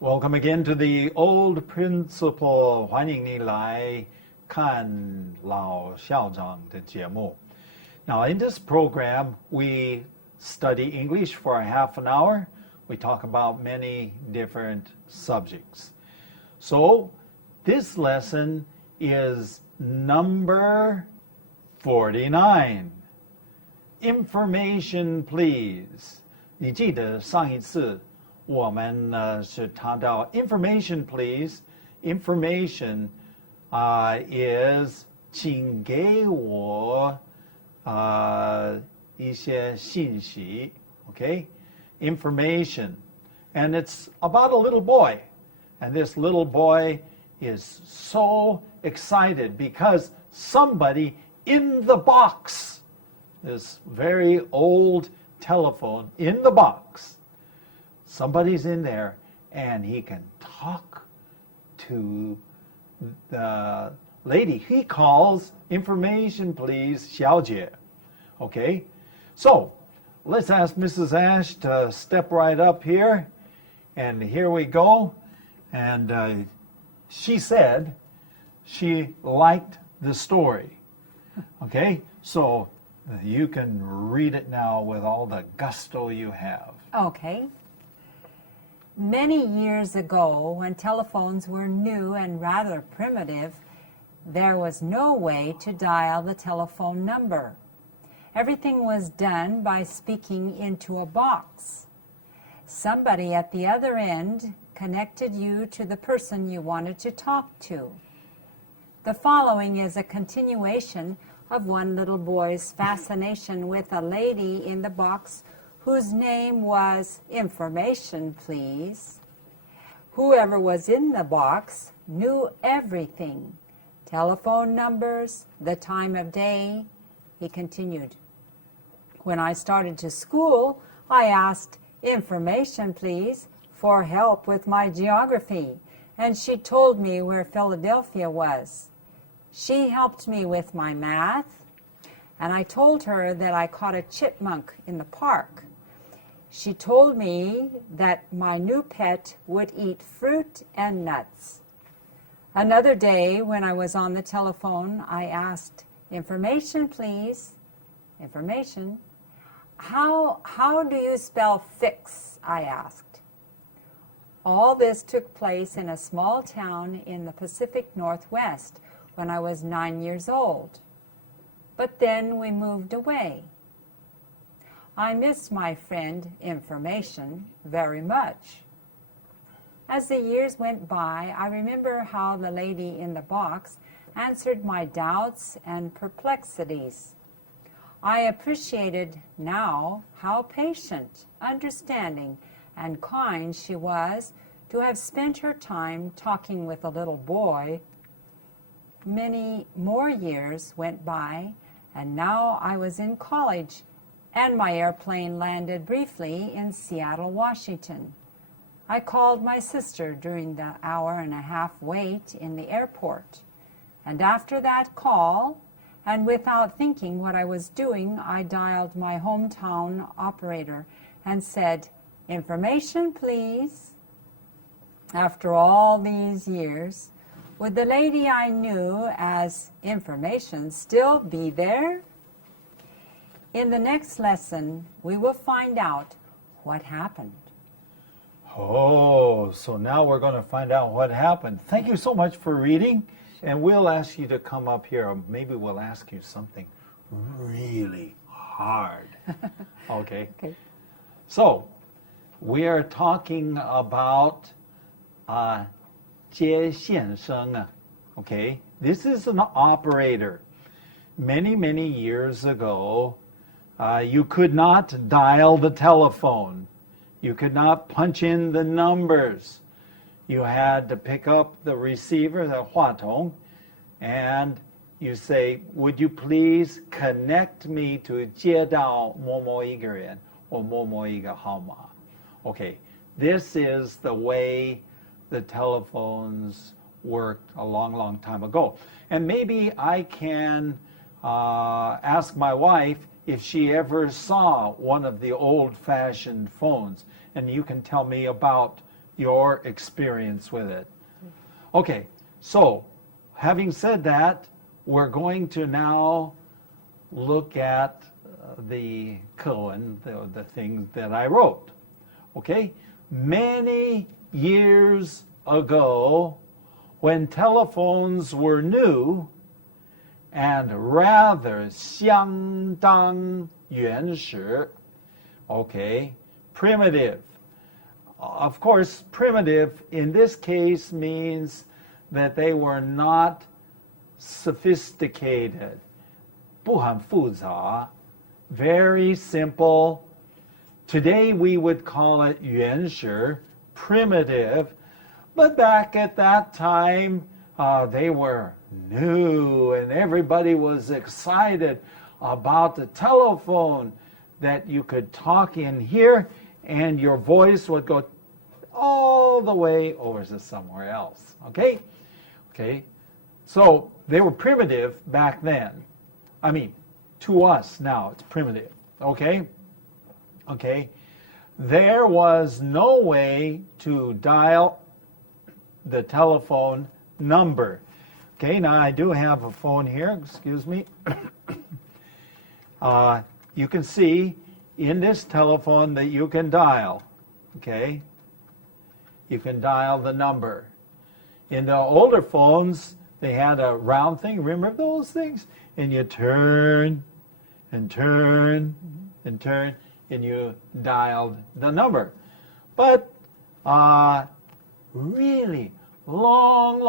Welcome again to the Old Principle. 欢迎你来看老校长的节目。Now, in this program, we study English for a half an hour. We talk about many different subjects. So, this lesson is number 49. Information, please. 你记得上一次我们是谈到 information, please. Information is 请给我一些信息 okay? Information. And it's about a little boy. And this little boy is so excited because somebody in the box, this very old telephone in the box, somebody's in there and he can talk to the lady. He calls information, please, 小姐. Okay? So, let's ask Mrs. Ash to step right up here. And here we go. And she said she liked the story. Okay? So, you can read it now with all the gusto you have. Okay. Many years ago, when telephones were new and rather primitive, there was no way to dial the telephone number. Everything was done by speaking into a box. Somebody at the other end connected you to the person you wanted to talk to. The following is a continuation of one little boy's fascination with a lady in the box whose name was Information, please. Whoever was in the box knew everything. Telephone numbers, the time of day. He continued. When I started to school, I asked Information, please, for help with my geography, and she told me where Philadelphia was. She helped me with my math, and I told her that I caught a chipmunk in the park. She told me that my new pet would eat fruit and nuts. Another day, when I was on the telephone, I asked, Information, please. Information. How do you spell fix? I asked. All this took place in a small town in the Pacific Northwest when I was 9 years old. But then we moved away. I miss my friend Information very much. As the years went by, I remember how the lady in the box answered my doubts and perplexities. I appreciated now how patient, understanding, and kind she was to have spent her time talking with a little boy. Many more years went by, and now I was in college, and my airplane landed briefly in Seattle, Washington. I called my sister during the hour-and-a-half wait in the airport. And after that call, and without thinking what I was doing, I dialed my hometown operator and said, Information, please. After all these years, would the lady I knew as Information still be there? In the next lesson, we will find out what happened. Oh, so now we're going to find out what happened. Thank you so much for reading. And we'll ask you to come up here. Maybe we'll ask you something really hard. Okay? Okay. So, we are talking about 接线生. Okay? This is an operator. Many, many years ago, you could not dial the telephone. You could not punch in the numbers. You had to pick up the receiver, the 话筒, and you say, would you please connect me to 接到某某一个人 or 某某一个号码. Okay, this is the way the telephones worked a long, long time ago. And maybe I can ask my wife if she ever saw one of the old-fashioned phones, and you can tell me about your experience with it. Okay, so having said that, we're going to now look at the 课文, the things that I wrote. Okay, many years ago, when telephones were new and rather 相当原始, okay, primitive. Of course, primitive in this case means that they were not sophisticated, 不很复杂, very simple. Today we would call it 原始, primitive, but back at that time they were new and everybody was excited about the telephone, that you could talk in here and your voice would go all the way over to somewhere else. Okay? Okay. So they were primitive back then. I mean, to us now it's primitive. Okay? Okay. There was no way to dial the telephone number. Okay, now I do have a phone here, excuse me. You can see in this telephone that you can dial, okay? You can dial the number. In the older phones, they had a round thing, remember those things? And you turn and turn and turn, and you dialed the number. But really long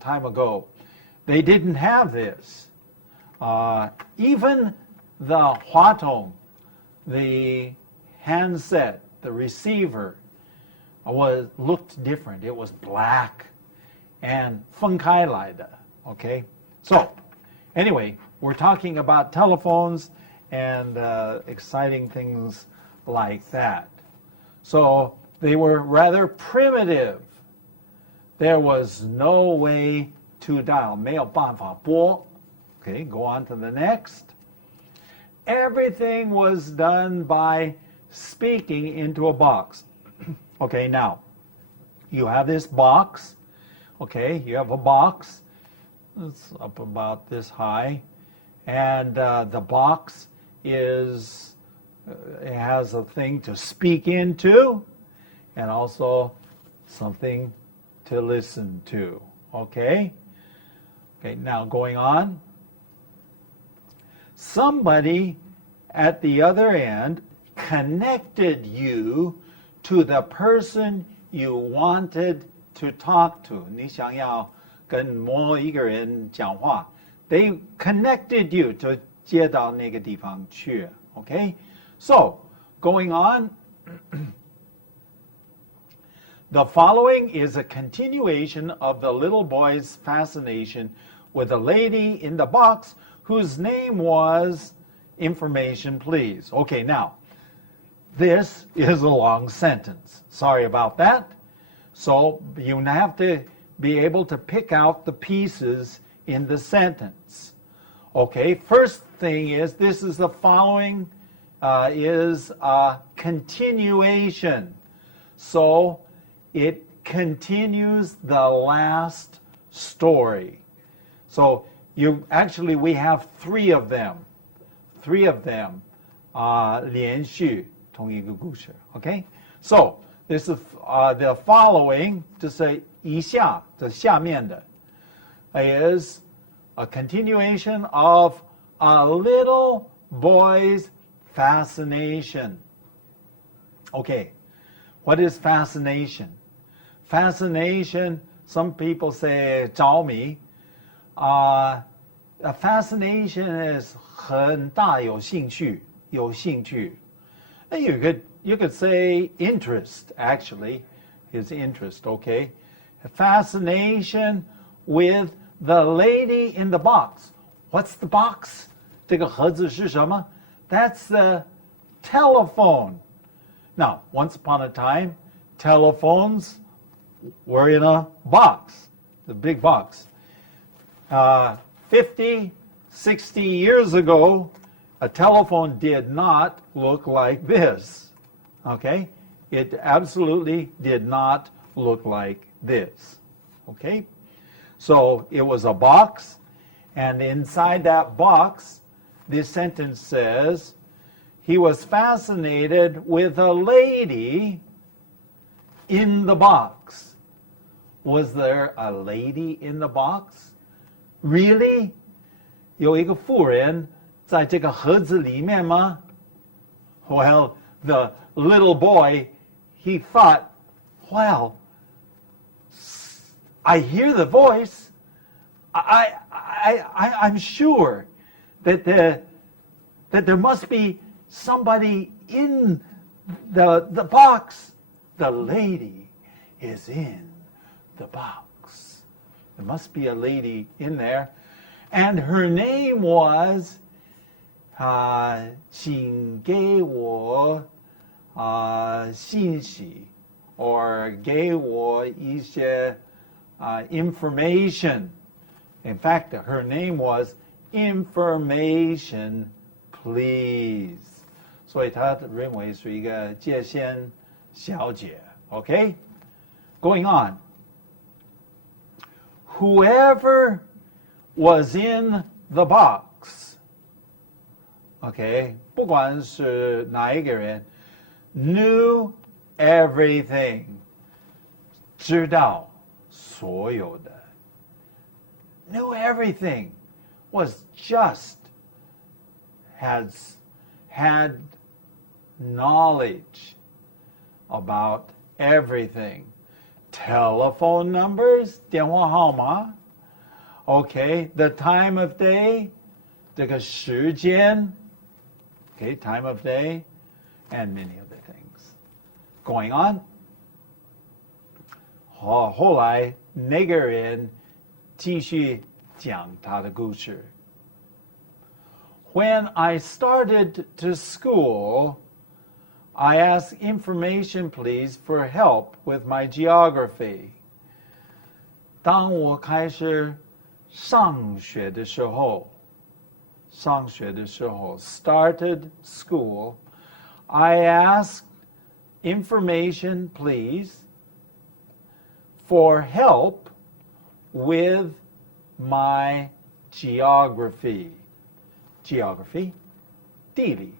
time ago, they didn't have this. Even the Huatong, the handset, the receiver, looked different. It was black and 分开来的, okay? So, anyway, we're talking about telephones and exciting things like that. So, they were rather primitive. There was no way to dial. 没有办法拨. Okay, go on to the next. Everything was done by speaking into a box. Okay, now, you have this box. Okay, you have a box. It's up about this high. And the box it has a thing to speak into and also something to listen to. Okay? Okay, now going on. Somebody at the other end connected you to the person you wanted to talk to. 你想要跟某一个人讲话. They connected you to 接到那个地方去. Okay? So, going on. The following is a continuation of the little boy's fascination with a lady in the box whose name was information, please. Okay, now, this is a long sentence. Sorry about that. So you have to be able to pick out the pieces in the sentence. Okay, first thing is, this is the following is a continuation. So it continues the last story. So we have three of them. 连续同一个故事. Okay? So this is the following, 就是以下的下面的 is a continuation of a little boy's fascination. Okay, what is fascination? Fascination, some people say 着迷. A fascination is 很大有兴趣. And you could say interest, actually, is interest, okay? A fascination with the lady in the box. What's the box? 这个盒子是什么? That's the telephone. Now, once upon a time, telephones were in a box, the big box. 50, 60 years ago, a telephone did not look like this. Okay? It absolutely did not look like this. Okay? So it was a box, and inside that box, this sentence says, he was fascinated with a lady in the box. Was there a lady in the box? Really? 有一个妇人在这个盒子里面吗？ Well, the little boy, he thought, well, I hear the voice. I'm sure that there must be somebody in the box. The lady is in the box. There must be a lady in there. And her name was 请给我信息 or 给我一些information. In fact, her name was Information Please. 所以他认为是一个接线小姐. Okay? Going on. Whoever was in the box, okay, 不管是哪一个人, knew everything, 知道所有的. Knew everything, was just had knowledge about everything. Telephone numbers, 电话号码. Okay, the time of day, 这个时间, okay, time of day, and many other things. Going on. 后来那个人继续讲他的故事. When I started to school, I asked Information Please for help with my geography. 当我开始上学的时候, started school, I asked Information Please for help with my geography. Geography, 地理.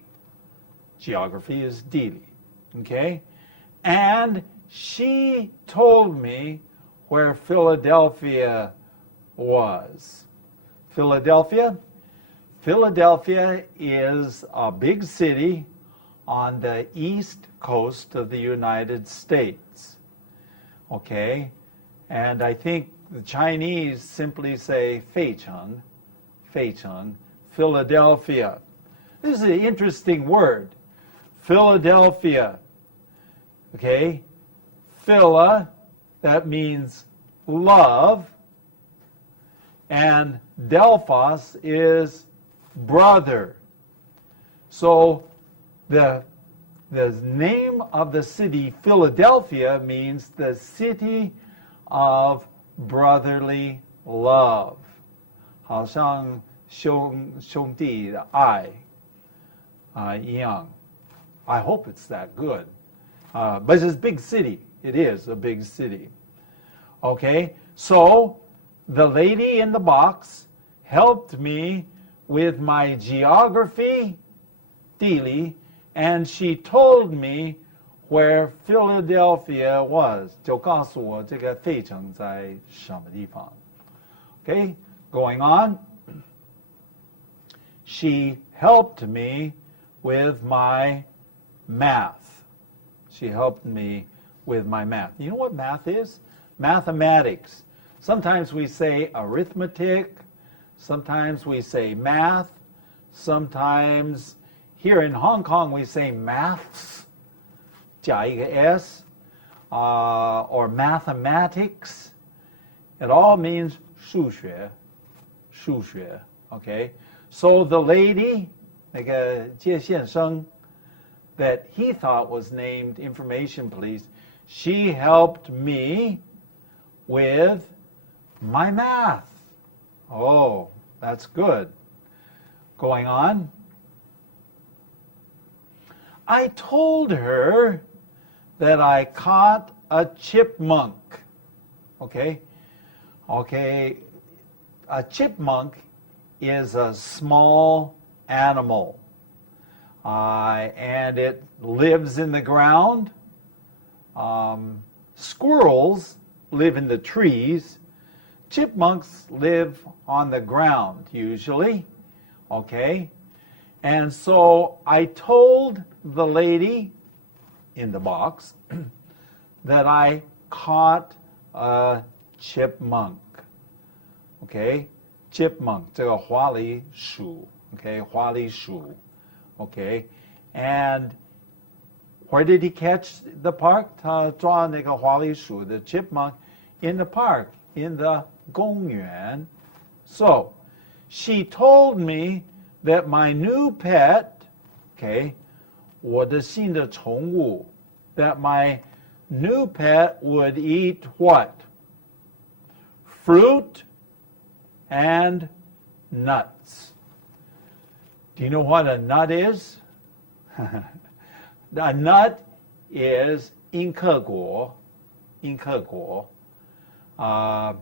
Geography is 地理. Okay? And she told me where Philadelphia was. Philadelphia is a big city on the east coast of the United States. Okay? And I think the Chinese simply say 费城, Philadelphia. This is an interesting word. Philadelphia. Okay? Phila, that means love. And Delphos is brother. So the name of the city, Philadelphia, means the city of brotherly love. 好像兄弟的爱一样. I hope it's that good. But it's a big city. It is a big city. Okay, so the lady in the box helped me with my geography, 地理, and she told me where Philadelphia was. 就告诉我这个费城在什么地方. Okay, going on. She helped me with my math. She helped me with my math. You know what math is? Mathematics. Sometimes we say arithmetic. Sometimes we say math. Sometimes here in Hong Kong we say maths. 加一个 s. Or mathematics. It all means 数学. Okay? So the lady, 那个接线生, that he thought was named Information Please, she helped me with my math. Oh, that's good. Going on. I told her that I caught a chipmunk. Okay? Okay, a chipmunk is a small animal. And it lives in the ground. Squirrels live in the trees. Chipmunks live on the ground usually. Okay? And so I told the lady in the box that I caught a chipmunk. Okay? Chipmunk, 这个花梨鼠. Okay? 花梨鼠. Okay? And where did he catch the park? 他抓那个花梨鼠, the chipmunk, in the park, in the 公园. So, she told me that my new pet, okay, 我的新的宠物, that my new pet would eat what? Fruit and nuts. Do you know what a nut is? A nut is 因克果. I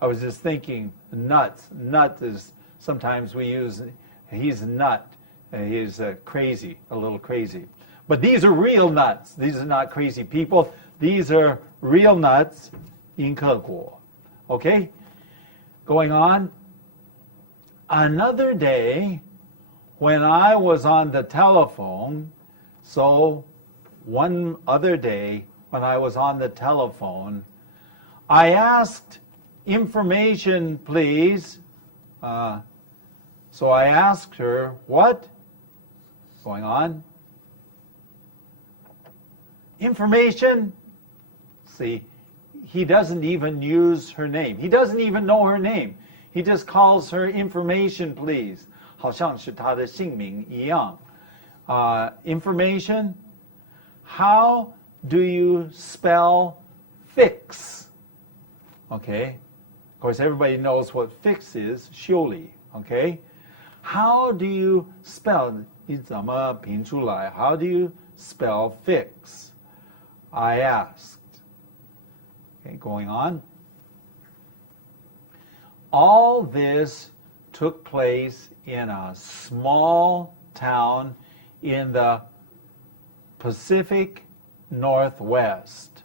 was just thinking nuts. Nut is sometimes we use, he's a nut. He's crazy, a little crazy. But these are real nuts. These are not crazy people. These are real nuts, 因克果. Okay? Going on. Another day, when I was on the telephone, so one other day when I was on the telephone, I asked information, please. So I asked her, what? Going on. Information. See, he doesn't even use her name. He doesn't even know her name. He just calls her information, please. 好像是他的姓名一样. Information. How do you spell fix? Okay. Of course, everybody knows what fix is, 修理. Okay. How do you spell? 你怎么拼出来? How do you spell fix? I asked. Okay, going on. All this took place in a small town in the Pacific Northwest.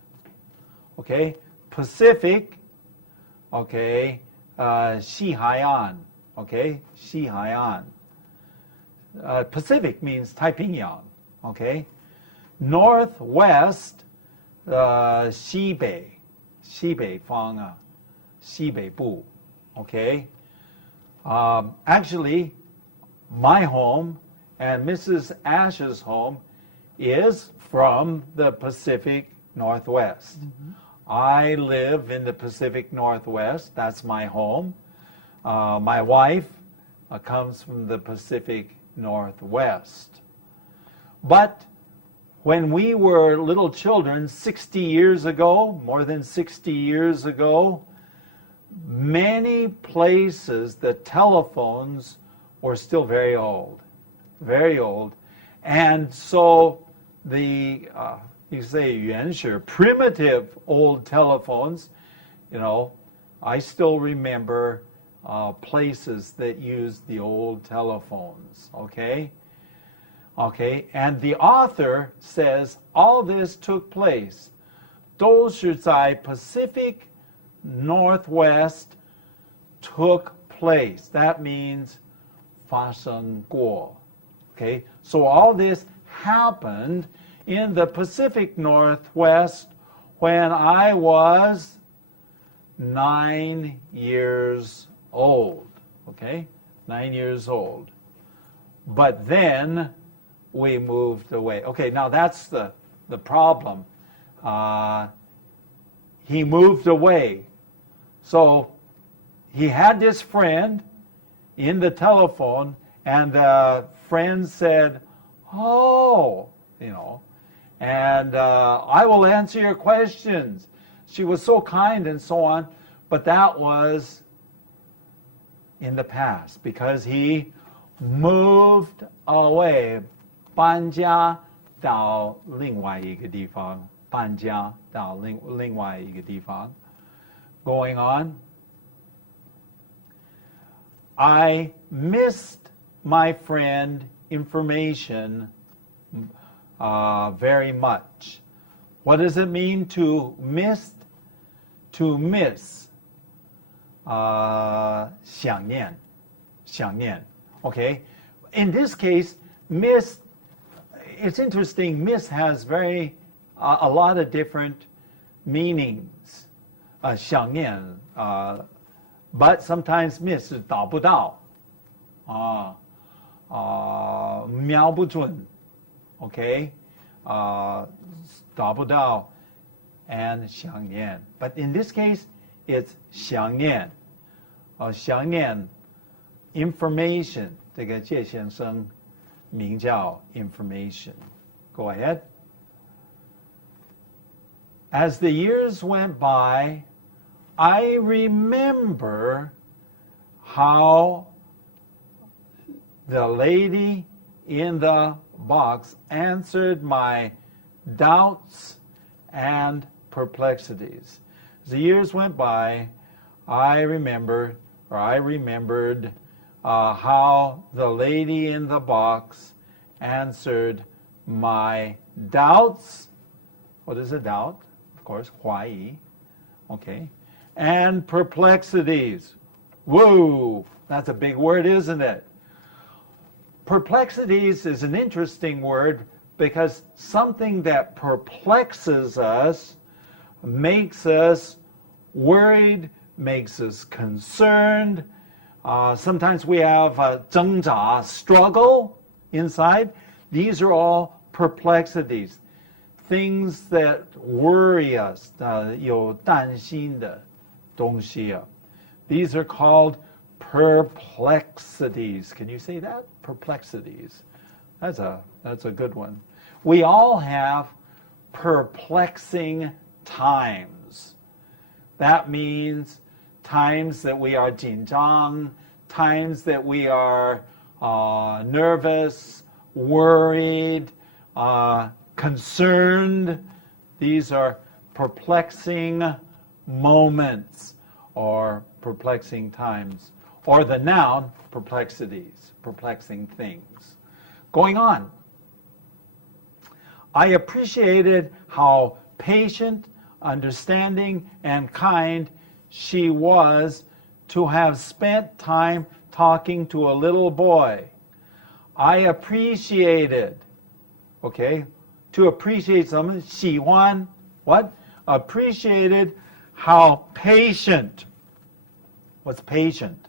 Okay, Pacific, okay, 西海岸, okay, 西海岸. Pacific means 太平洋, okay. Northwest, 西北, 西北方啊, 西北部, okay. Actually, my home and Mrs. Ash's home is from the Pacific Northwest. Mm-hmm. I live in the Pacific Northwest. That's my home. My wife comes from the Pacific Northwest. But when we were little children, 60 years ago, more than 60 years ago, many places the telephones were still very old. And so the, you say 原始, primitive old telephones, you know, I still remember places that used the old telephones, okay? Okay, and the author says all this took place 都是在 Pacific Northwest took place. That means 发生过. Okay, so all this happened in the Pacific Northwest when I was 9 years old. Okay, 9 years old. But then we moved away. Okay, now that's the problem. He moved away. So he had this friend in the telephone, and the friend said, oh, you know, and I will answer your questions. She was so kind and so on, but that was in the past because he moved away. 搬家到另外一个地方，搬家到另外一个地方。Going on, I missed my friend information very much. What does it mean to miss? To miss, 想念 Okay, in this case, miss. It's interesting. Miss has a lot of different meanings. 想念 but sometimes miss 是找不到瞄不准 okay 找不到 and 想念 but in this case it's 想念想念 information 这个介先生名叫 information. Go ahead. As the years went by, I remember how the lady in the box answered my doubts and perplexities. As the years went by, I remembered how the lady in the box answered my doubts. What is a doubt? Of course, 怀疑. Okay. And perplexities. Whoa, that's a big word, isn't it? Perplexities is an interesting word because something that perplexes us makes us worried, makes us concerned. Sometimes we have 挣扎, struggle inside. These are all perplexities, things that worry us, 有担心的东西. These are called perplexities. Can you say that? Perplexities. That's a good one. We all have perplexing times. That means times that we are 紧张, times that we are nervous, worried, concerned. These are perplexing moments or perplexing times. Or the noun, perplexities, perplexing things. Going on. I appreciated how patient, understanding, and kind she was to have spent time talking to a little boy. I appreciated, okay, to appreciate someone, 喜欢, what? Appreciated how patient. What's patient?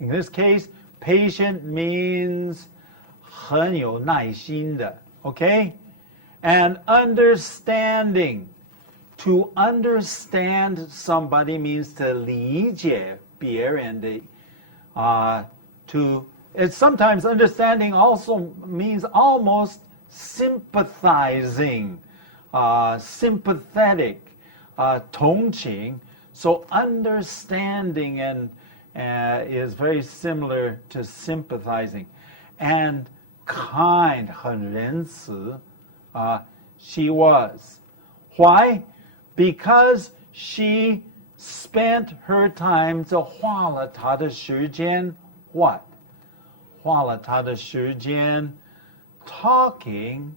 In this case, patient means 很有耐心的, okay? And understanding. To understand somebody means to 理解别人的, it's sometimes understanding also means almost sympathizing, sympathetic, 同情. So understanding is very similar to sympathizing. And kind, 很仁慈, she was. Why? Because she spent her time 就花了她的时间 what? 花了她的时间 talking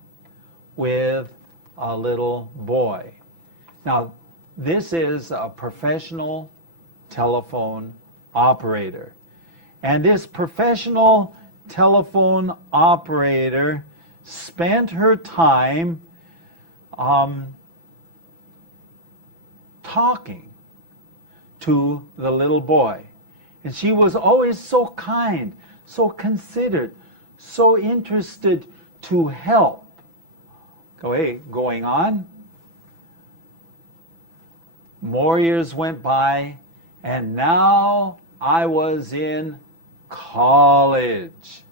with a little boy. Now, this is a professional telephone operator. And this professional telephone operator spent her time talking to the little boy. And she was always so kind, so considerate, so interested to help. Going on. More years went by, and now I was in college.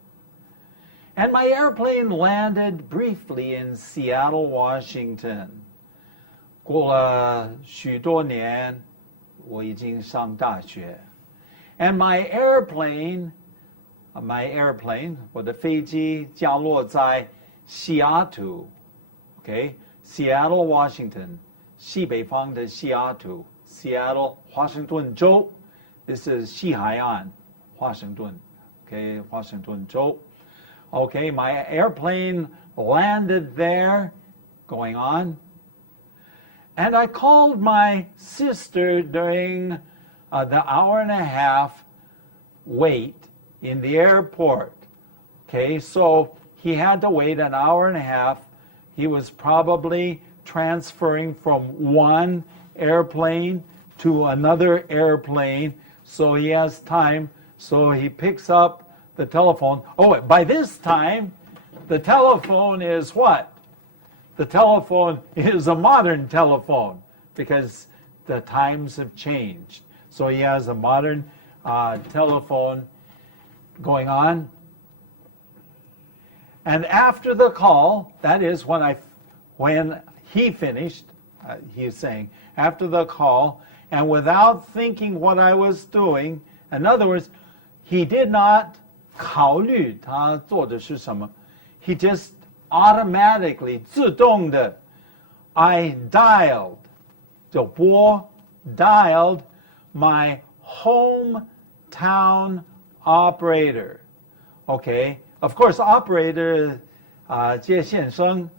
And my airplane landed briefly in Seattle, Washington. 过了许多年，我已经上大学。And my airplane, 我的飞机降落在西雅图 Okay, Seattle, Washington, 西北方的西雅图 Seattle, 华盛顿州 This is 西海岸 Washington. Okay, Washington州 Okay, my airplane landed there, going on. And I called my sister during the hour and a half wait in the airport. Okay, so he had to wait an hour and a half. He was probably transferring from one airplane to another airplane, so he has time. So he picks up the telephone. Oh, by this time, the telephone is what? The telephone is a modern telephone because the times have changed. So he has a modern telephone going on. And after the call, that is when he finished, he's saying, after the call, and without thinking what I was doing, in other words, he did not 考虑他做的是什么 He just automatically 自动的 I dialed 就拨 dialed my hometown operator. Okay, of course operator 接线生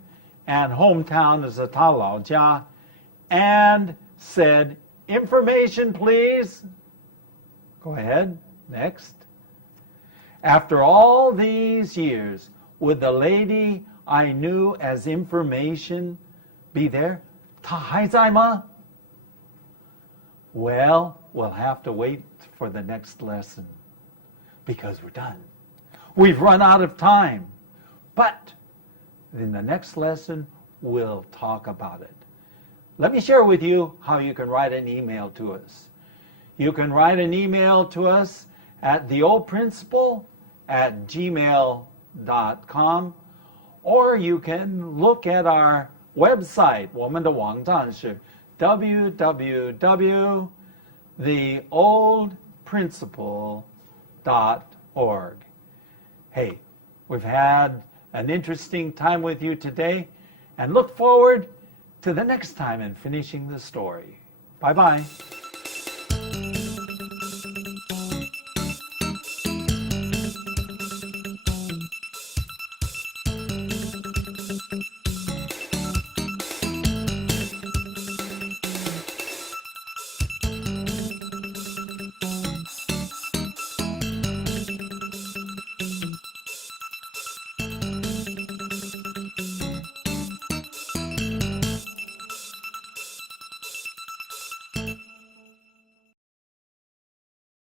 and hometown is 他老家 and said information please. Go ahead, next. After all these years, would the lady I knew as information be there? 她还在吗? Well, we'll have to wait for the next lesson because we're done. We've run out of time. But in the next lesson, we'll talk about it. Let me share with you how you can write an email to us. You can write an email to us at theoldprinciple@gmail.com, or you can look at our website. 我们的网站是 www.theoldprinciple.org. Hey, we've had an interesting time with you today, and look forward to the next time in finishing the story. Bye-bye.